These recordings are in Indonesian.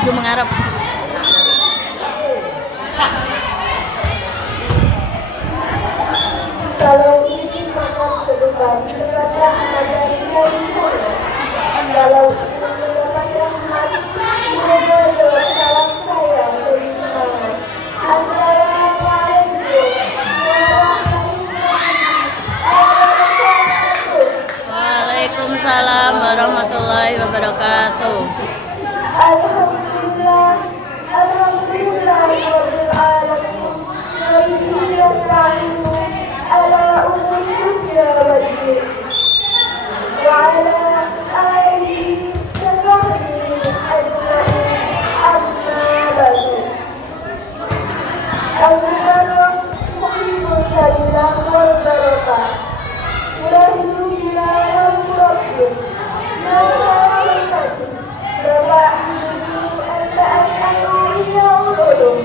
Maju mengarep. Kalau ingin makan ketupat, silakan ada yang sana. Kalau ingin mendapatkan hati, coba salam saya beri semangat. Assalamualaikum warahmatullahi wabarakatuh. Waalaikumsalam warahmatullahi wabarakatuh. Alhamdulillah, alhamdulillahirabbil alamin. Wa bihi nasta'inu ala umuri dunya wad din. Wa ala alihi wa sahbihi ajma'in. Amma ba'du. Al-Muharram muhibul khairat wal barakah. Murahidu bila rabbim. Nasa'alati. Bapak Ibu anta as'alu ya ulum.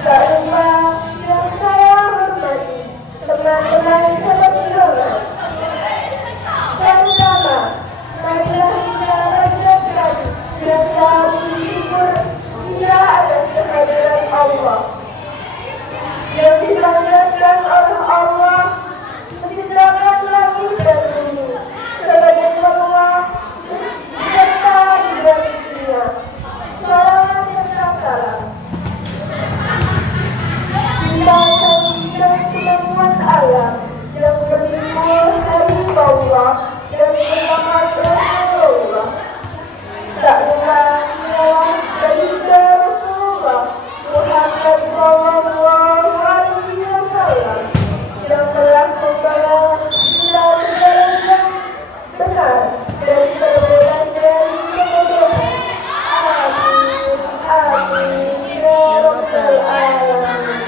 Tak lupa yang saya hormati teman-teman seperjuangan. Pertama, marilah kita panjatkan rasa puji syukur kita atas kehadiran Allah yang dipanjatkan oleh Allah menciptakan langit dan bumi sebagai penguat serta dinamiknya. Salawat serta salam kita sajikan ketemuan alam yang berlimpah dari bawah dan berbakat Rasulullah. Tak lupa nyawah baginda Rasulullah Muhammad sallallahu alaihi wasallam yang telah membawa kita jalan yang benar dari perbedaan dari kebodohan. Amin, amin, ya rabbal alamin.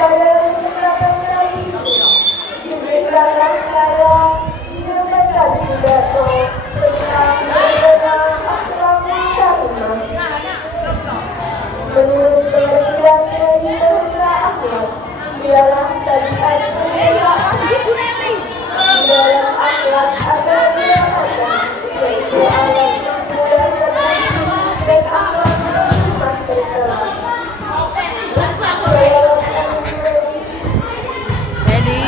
Pada kesempatan kali ini, diberikanlah saya menyampaikan pidato tentang bagaimana akhlak karimah. Menurut pengertian dari bahasa akhlak, ialah tabiat kemuliaan. Di dalam akhlak ada dua macam, yaitu akhlak yang mudah terhati dan akhlak yang lemah tercela. Ready.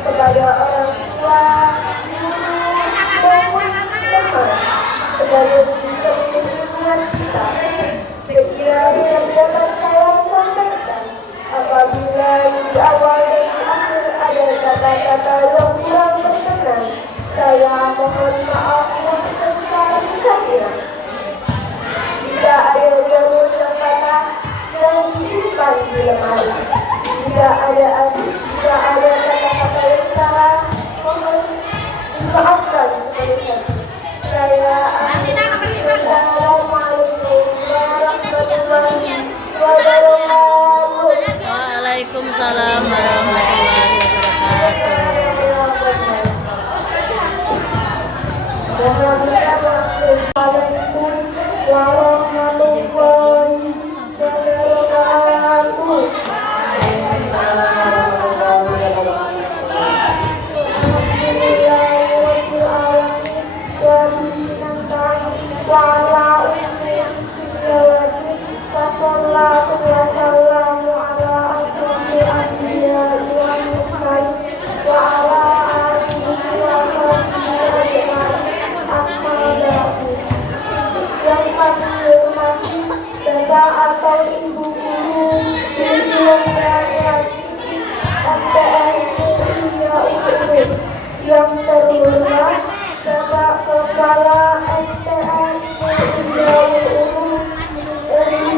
Kepada orang tua, guru, dan teman, sebagai bentuk perlindungan kita. Sekiranya yang dapat saya sampaikan, apabila di awal dan di akhir ada kata-kata yang kurang berkenan, saya mohon maaf yang sebesar-besarnya. Jika ada jalur yang patah, jangan disimpan di lemari. Jika ada kata-kata yang salah, mohon dimaafkan sepenuhnya. Saya Assalamualaikum warahmatullahi wabarakatuh. Waalaikumsalam warahmatullahi wabarakatuh. atau ibu guru MPR yang terhormat Bapak Kepala MPR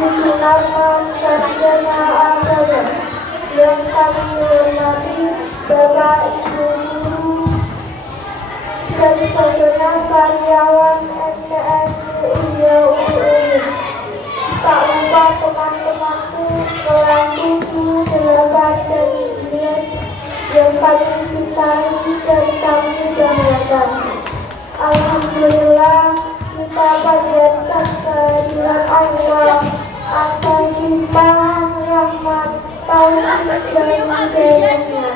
Munarman Sarjana Agama, yang kami hormati Bapak Ibu Guru dan segenap karyawan MPR tak lupa teman-temanku kelas 7, 8, dan 9 yang paling cintai dan kami banggakan. Alhamdulillah, kita panjatkan kehadiran Allah atas limpahan rahmat, taufik dan hidayahnya.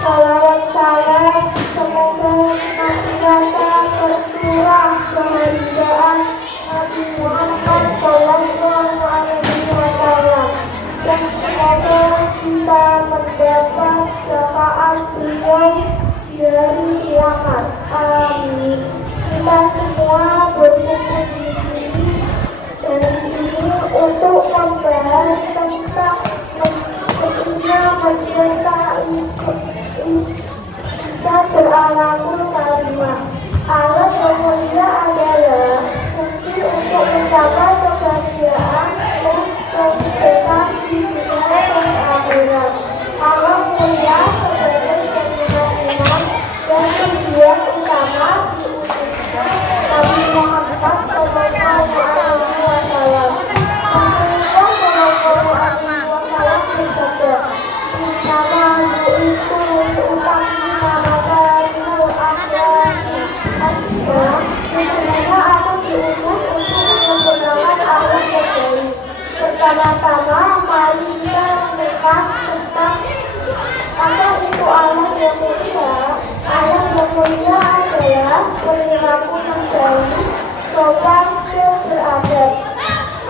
Salawat salam semoga senantiasa tercurah kebahagiaan Nabi Muhammad Sallallahu Alaihi Wasallam, dan semoga kita mendapat syafaat beliau dari kiamat. Amin. Kita semua berkumpul di sini untuk membahas tentang pentingnya menjaga kita berakhlakul karimah. Allah yang mulia adalah kunci untuk mencapai kebahagiaan dan kesuksesan di dunia dan akhirat. Allah mulia sebagai pimpinan dan tujuan utama diutusnya Nabi Muhammad Sallallahu Alaihi Wasallam. Rasulullah Sallallahu Alaihi Wasallam bersabda, "Nama itu utama sesungguhnya aku diutus untuk memperkenalkan Allah yang baik. Pertama-tama, mari kita mengenal tentang apa itu Allah yang mulia. Allah yang mulia adalah perilaku yang baik, sopan dan beradab.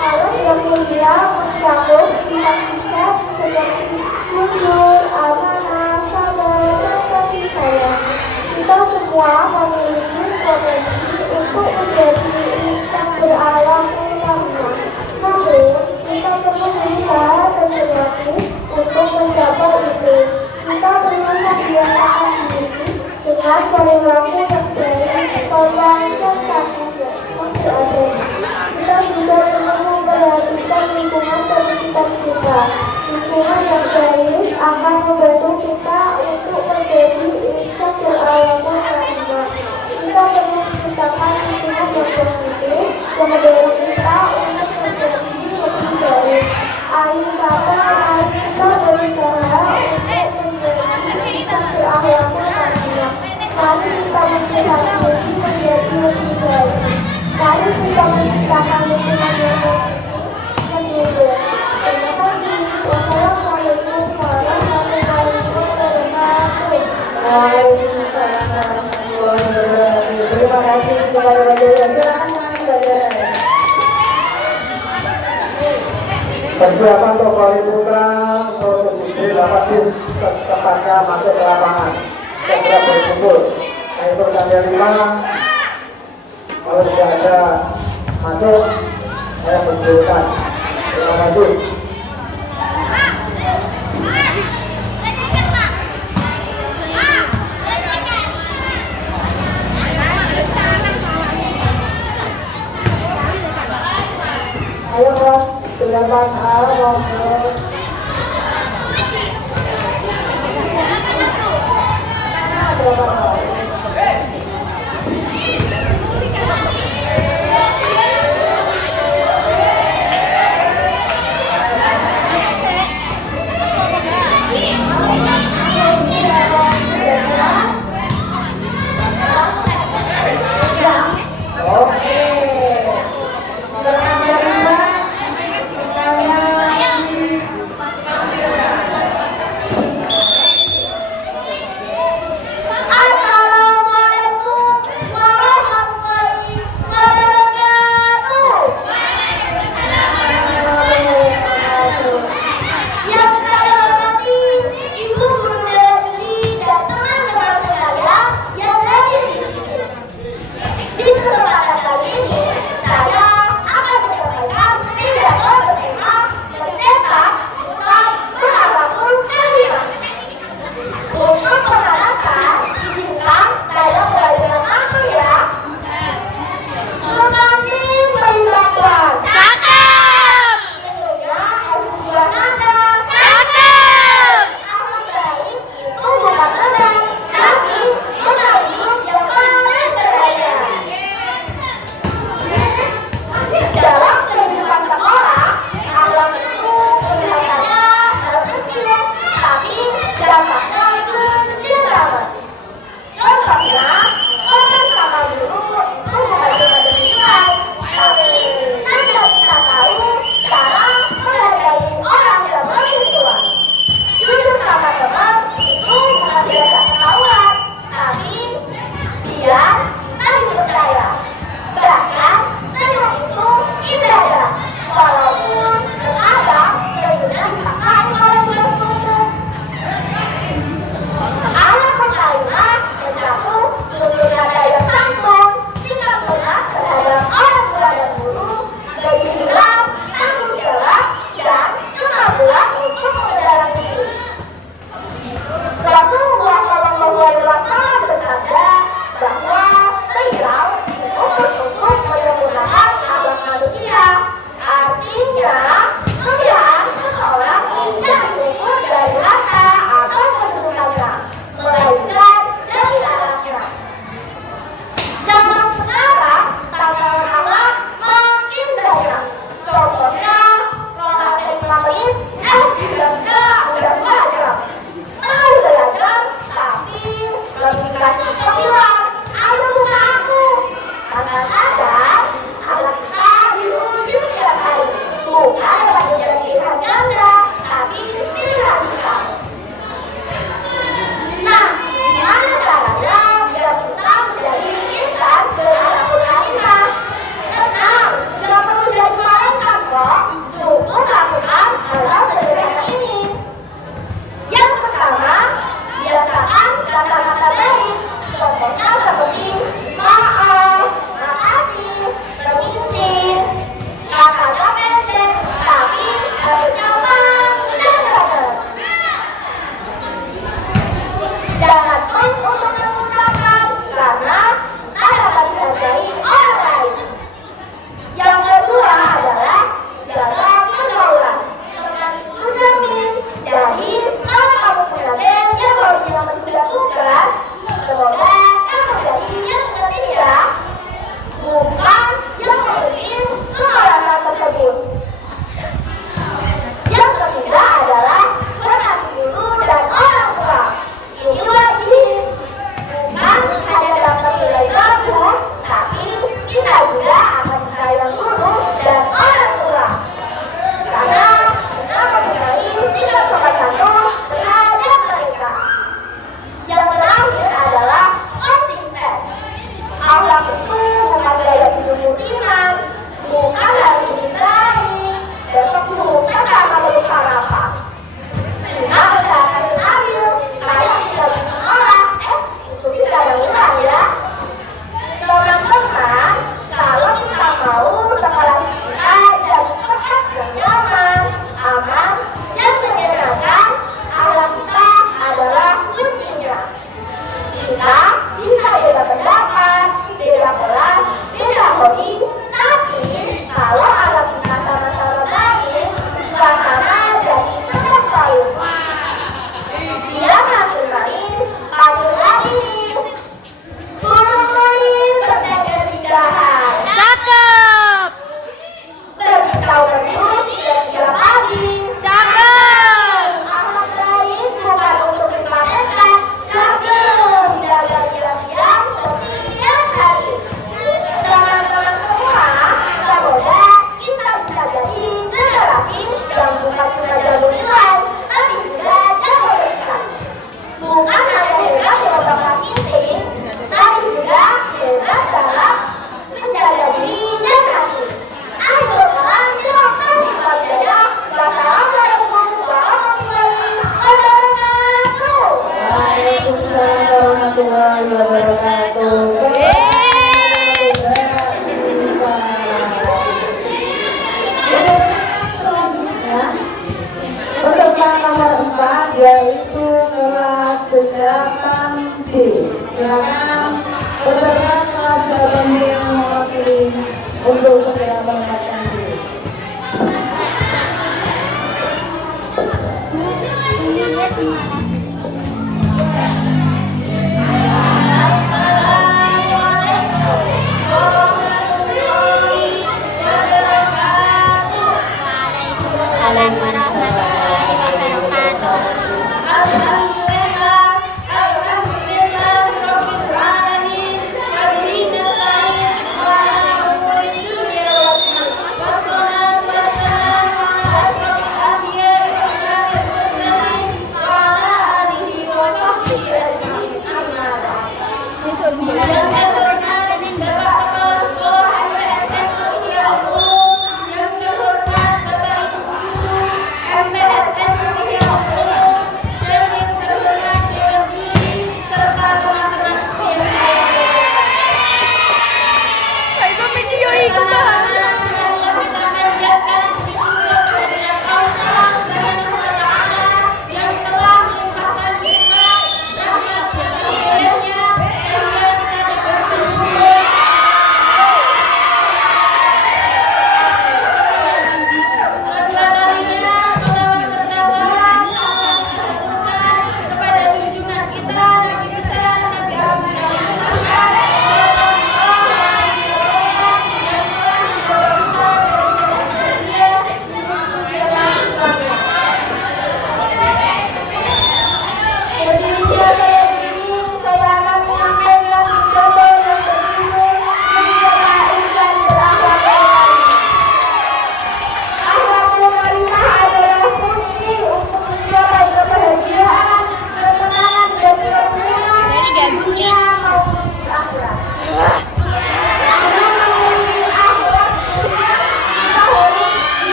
Allah yang mulia mencakup sifat-sifat seperti jujur, amanah, sabar, dan kasih sayang. Kita semua memiliki potensi untuk menjadi insan berakhlakul karimah. Namun, kita perlu berusaha sesuatu untuk mencapai itu. Kita perlu membiasakan diri dengan perilaku yang baik, sopan dan kasih sayang. Kita juga perlu memperhatikan lingkungan sekitar kita. Lingkungan yang baik akan membantu kita untuk menjadi insan berakhlakul karimah. Kita perlu menciptakan lingkungan yang positif yang mendorong kita untuk menjadi lebih baik. Ayo kita berusaha untuk menjadi insan berakhlakul karimah. Mari kita menciptakan diri menjadi lebih baik. Mari kita menciptakan lingkungan yang positif. Terima kasih. Wassalamualaikum warahmatullahi wabarakatuh. Terima kasih kepada Bapak. Persiapan untuk Koli Putra untuk dapat tempatnya masuk ke lapangan. Segera berkumpul. Nah itu kalian 5. Kalau tidak ada masuk, saya berkumpulkan. Terima kasih. Ayo kelas 8A nomor Alhamdulillah. Silakan bergerak jawaban yang mewakili untuk segera menempatkan diri. Waalaikumsalam warahmatullahi wabarakatuh. Yang terhormat Bapak Ibu guru,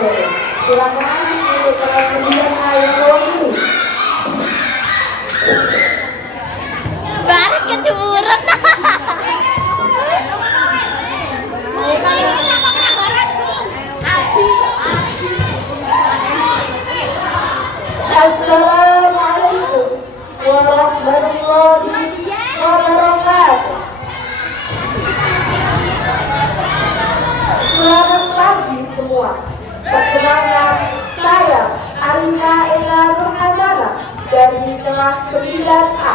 Silakan untuk kemudian air ini. Baru keturun. Assalamualaikum warahmatullahi wabarakatuh. Selamat pagi semua. Perkenalkan, saya Arina Ela Nurhazana dari kelas 9A.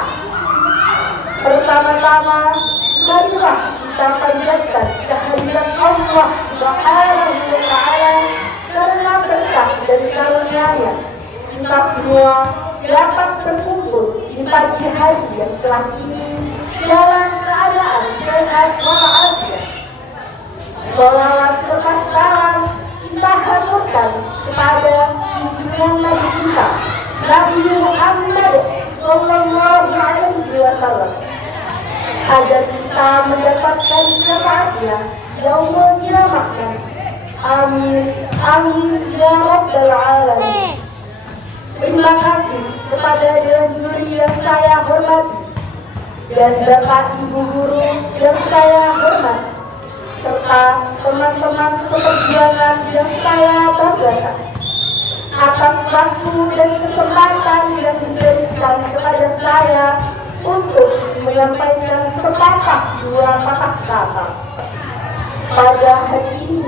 Pertama-tama, marilah kita panjatkan kehadiran Allah Subhanahu wa Ta'ala karena berkah dari karunia-Nya. Kita semua dapat berkumpul di pagi hari yang cerah ini dalam keadaan sehat walafiat. Sholawat serta salam kita haturkan kepada junjungan Nabi kita, Nabi Muhammad Sallallahu Alaihi Wasallam, agar kita mendapatkan syafaatnya yaumul qiyamah. Amin, amin ya rabbal alamin. Terima kasih kepada juri yang saya hormati dan Bapak Ibu guru yang saya hormati, serta teman-teman seperjuangan yang saya banggakan atas waktu dan kesempatan yang diberikan kepada saya untuk menyampaikan sepatah dua patah kata. Pada hari ini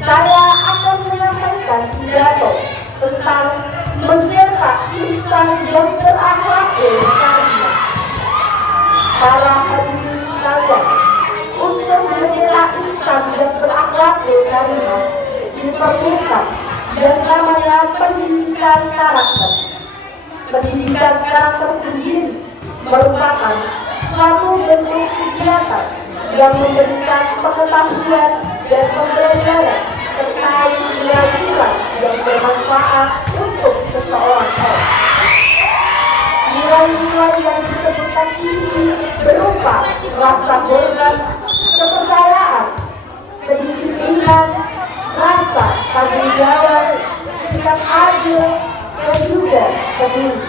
saya akan menyampaikan pidato tentang mencetak insan yang berakhlak dan karimah. Para hadirin sekalian, untuk mencetak insan yang berakhlak dan karimah diperlukan yang namanya pendidikan karakter. Pendidikan karakter sendiri merupakan suatu bentuk kegiatan yang memberikan pengetahuan dan pembelajaran terkait nilai-nilai yang bermanfaat untuk seseorang. Nilai-nilai yang disebutkan ini berupa rasa hormat, kepercayaan, kedisiplinan, rasa tanggung jawab, sikap adil, dan juga peduli.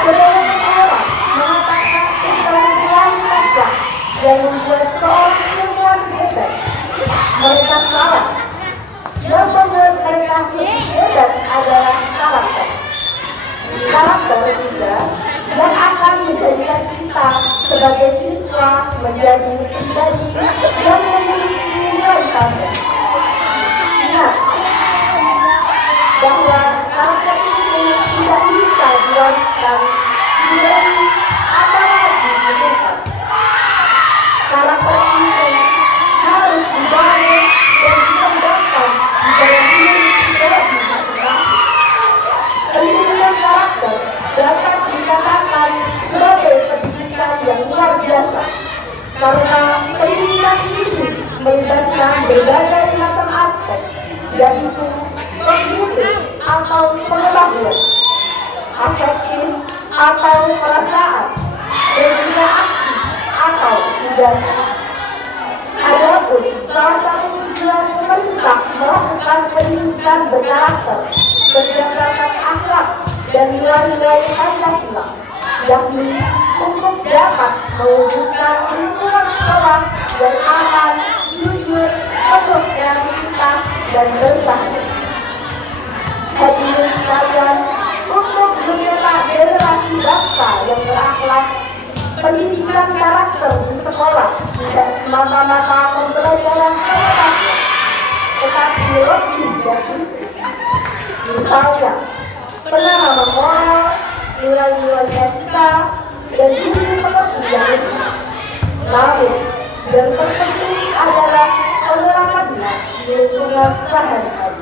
Sebagian orang mengatakan intelektualitaslah yang membuat seorang ilmuwan hebat. Mereka salah. Yang membuat mereka hebat adalah karakter. Karakter juga yang akan menjadikan kita sebagai siswa menjadi pribadi yang memiliki nilai tambah. Ingat bahwa karakter itu tidak bisa diwariskan dari apalagi dibutuhkan. Karakter itu harus dibangun dan dikembangkan di dalam diri pribadi masing-masing. Pendidikan karakter dapat dikatakan sebagai pendidikan yang luar biasa, karena pendidikan ini melibatkan berbagai macam aspek, yaitu kognitif atau pengetahuan, afektif atau perasaan, dan juga aksi atau tindakan. Adapun salah satu tujuan pemerintah melakukan pendidikan berkarakter berdasarkan akhlak dan nilai-nilai Pancasila, yakni untuk dapat mewujudkan lingkungan sekolah yang aman, jujur, penuh kreativitas, dan bersahaja. Hadirin sekalian, untuk mencetak generasi bangsa yang berakhlak, pendidikan karakter di sekolah tidak semata-mata pembelajaran pengetahuan, tetapi lebih dari itu. Misalnya, penanaman moral, nilai-nilai etika, dan budi pekerti yang lebih. Namun, yang terpenting adalah penerapannya di lingkungan sehari-hari.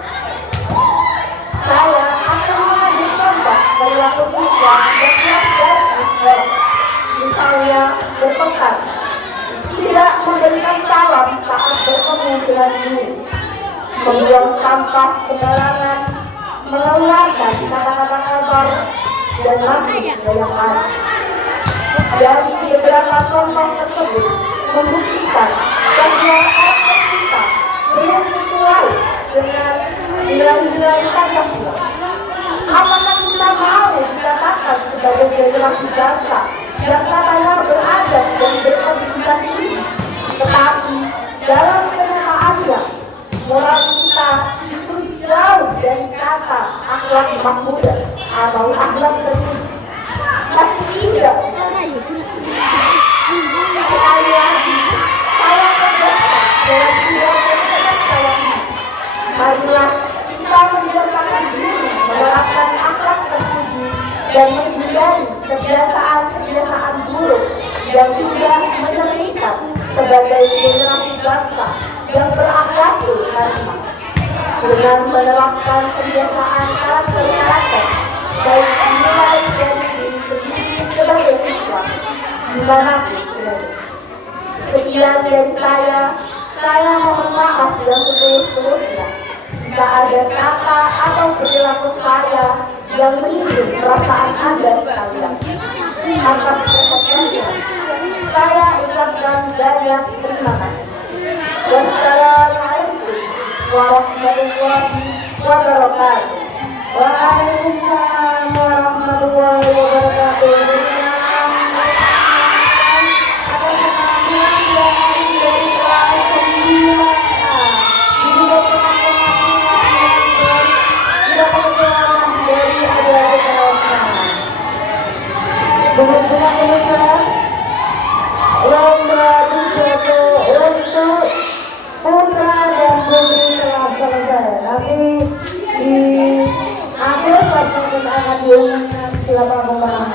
Saya akan mengambil contoh perilaku siswa yang belajar di sekolah. Misalnya, berpesan, tidak memberikan salam saat bertemu dengan guru, membuang sampah sembarangan, mengeluarkan kata-kata kotor, dan masih banyak lagi. Dari beberapa contoh tersebut membuktikan bahwa karakter kita belum sesuai dengan biasa yang katanya beradab dan beretika tinggi. Tetapi dalam kenyataannya moral kita itu jauh dari kata akhlak makmudah atau akhlak tertinggi. Tapi tidak. Sekali lagi, saya berdoa dalam jiwa saya ini. Marilah kita membiasakan diri menerapkan akhlak terpuji dan menghindari kebiasaan-kebiasaan buruk yang tidak mencerminkan sebagai generasi bangsa yang berakhlakul karimah. Dengan menerapkan kebiasaan karakter baik nilai dari diri sendiri sebagai siswa dimanapun berada. Sekian dari saya mohon maaf yang seluruh-seluruhnya jika ada kata atau perilaku saya yang menyinggung perasaan Anda sekalian. Atas perhatiannya, saya ucapkan banyak terima kasih. Wassalamualaikum warahmatullahi wabarakatuh. Waalaikumsalam warahmatullahi wabarakatuh. Lomba Bijoto untuk putra dan putri telah selesai. Nanti di akhir pertandingan akan diumumkan siapa pemenang.